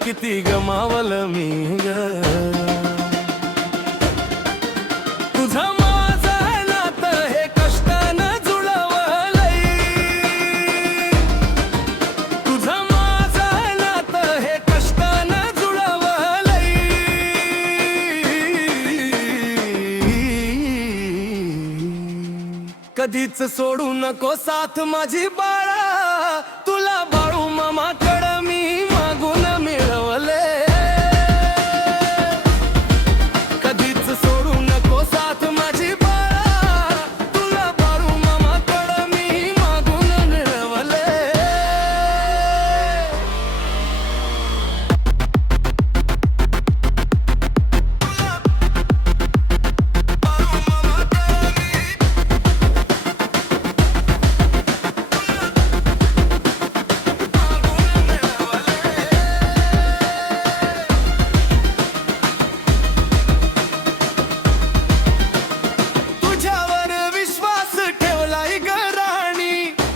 किती गमावलं मी ग तुझं माझं नातं हे कष्टानं जुळवलंय तुझं माझं नातं हे कष्टानं जुळवलंय कधीच सोडू नको साथ माझी बाळा तुला बाळू मामाकडं मी मागून मिळवले कधीच सोडू नको साथ माझी बाळा तुला बाळू मामाकडं मी मागून मिळवले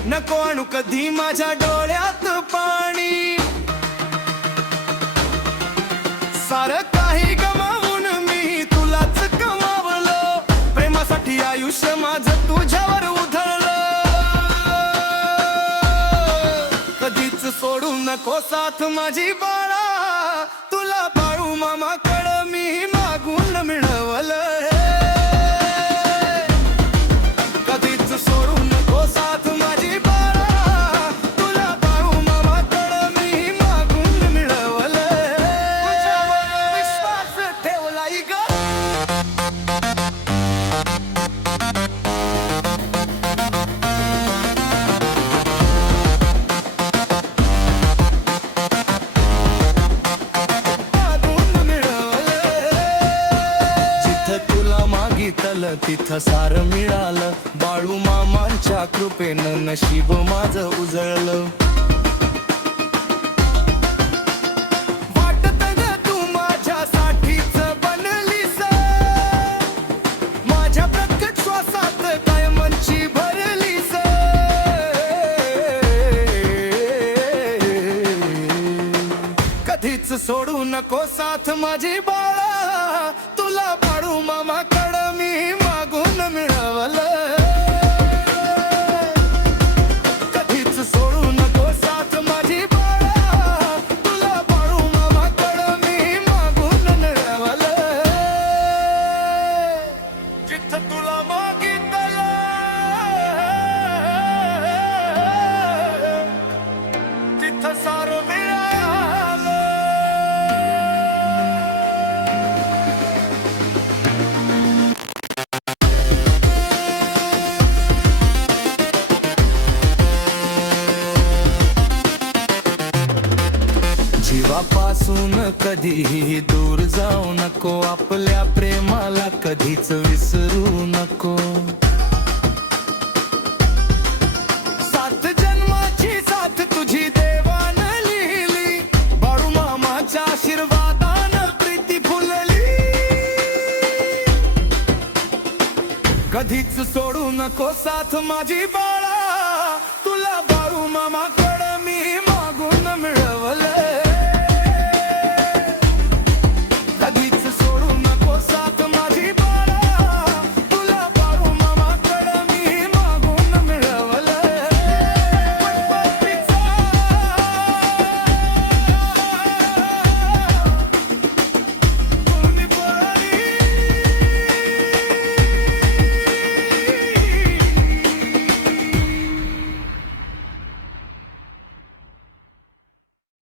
नको आणू कधी माझ्या डोळ्यात पाणी सारं काही गमावून मी तुलाच कमावलं प्रेमासाठी आयुष्य माझं तुझ्यावर उधळलं कधीच सोडू नको साथ माझी बाळा तुला बाळू मामाकडं मी मागून मिळवलं तिथं सार मिळालं बाळू मामांच्या कृपेनं नशीब माझं उजळलं वाटत ग तू माझ्यासाठीच बनलीस माझ्या प्रत्येक श्वासात कायमची भरलीस कधीच सोडू नको साथ माझी बाळा तुला बाळू मामाकडं मी मागून मिळवलं कधीच सोडू नको साथ माझी बाळा तुला बाळू मामाकडं मी मागून मिळवलं जिथं तुला मागितलं तिथं सारं जीवापासून कधीही दूर जाऊ नको आपल्या प्रेमाला कधीच विसरू नको सात जन्माची साथ तुझी देवानं लिहिली बाळू मामाच्या आशीर्वादानं प्रीती फुलली कधीच सोडू नको साथ माझी बाळा तुला बाळू मामा